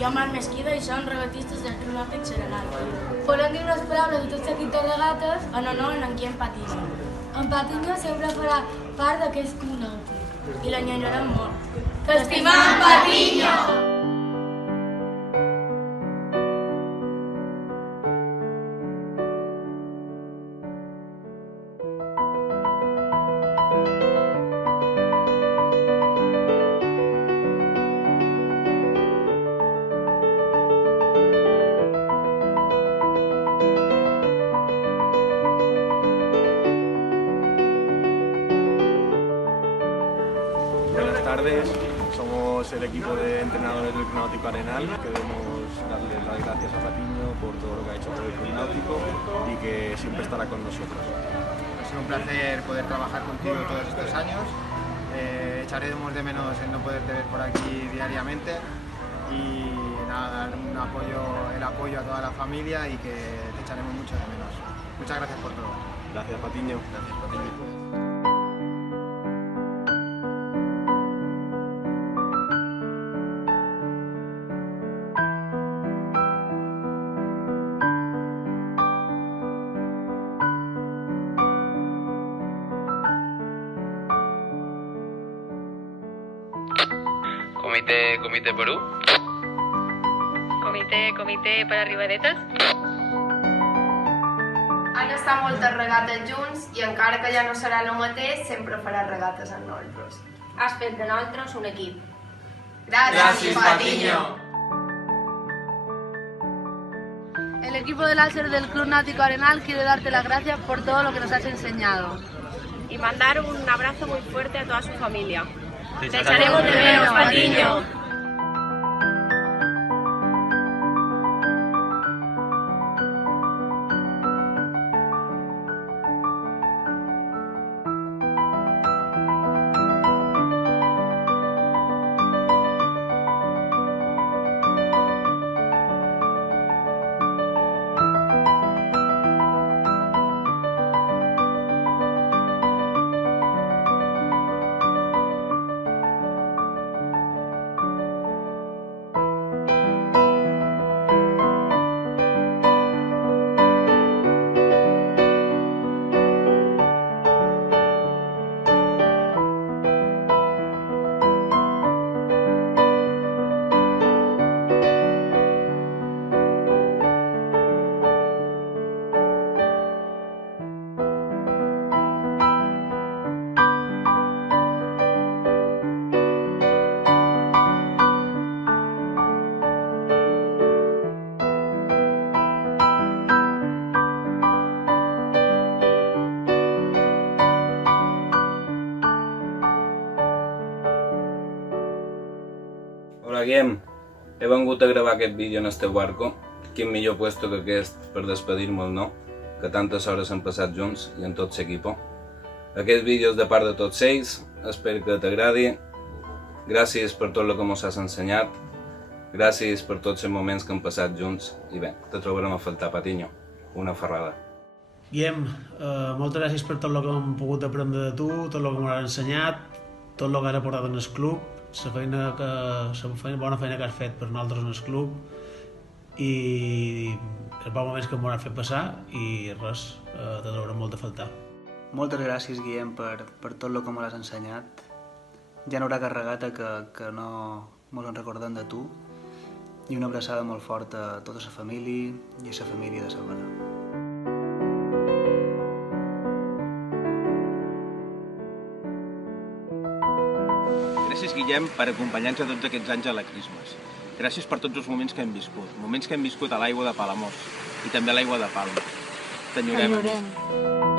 Jo, Marc Mesquida, i som regatistes del Club Nàutic Serenal. Volem dir unes paraules de tot l'equip de regates En honor en Guillem Patiño. En Patiño sempre farà part d'aquest Club Nàutic. I l'enyorarem molt. T'estimam, Patiño! Buenas tardes, somos el equipo de entrenadores del Club Náutico Arenal. Queremos darle las gracias a Patiño por todo lo que ha hecho por el Club Náutico y que siempre estará con nosotros. Ha sido un placer poder trabajar contigo todos estos años. Echaremos de menos el no poderte ver por aquí diariamente y nada, dar el apoyo a toda la familia y que te echaremos mucho de menos. Muchas gracias por todo. Gracias, Patiño. Gracias, Patiño. Comitè Perú. Comitè per arribadetes. Han estat moltes regates junts i encara que ja no serà el mateix, sempre farà regates amb nosaltres. Has fet de nosaltres un equip. Gràcies, Patiño. El equipo del Alcer del Club Náutico Arenal quiere darte las gracias por todo lo que nos has enseñado. Y mandar un abrazo muy fuerte a toda su familia. Te echaremos de menos, Patiño. Hola Guillem, he vengut a gravar aquest vídeo en este barco. Quin millor puesto que aquest per despedir-me'l, no? Que tantes hores hem passat junts i en tot l'equip. Aquest vídeo és de part de tots ells, espero que t'agradi. Gràcies per tot el que mos has ensenyat. Gràcies per tots els moments que hem passat junts. I bé, te trobarem a faltar, Patiño. Una ferrada. Guillem, moltes gràcies per tot el que hem pogut aprendre de tu, tot el que m'has ensenyat, tot el que has aportat en el club, la bona feina que has fet per nosaltres en el club i els bons moments que m'ho has fet passar i res, te trobarem molt a faltar. Moltes gràcies, Guillem, per tot el que m'has ensenyat. Ja no haurà carregata que no mos en recordem de tu i una abraçada molt forta a tota la família i a la família de Sabana. Gràcies, Guillem, per acompanyar-nos tots aquests anys a la Christmas. Gràcies per tots els moments que hem viscut. Moments que hem viscut a l'aigua de Palamós i també a l'aigua de Palma. T'enyorem.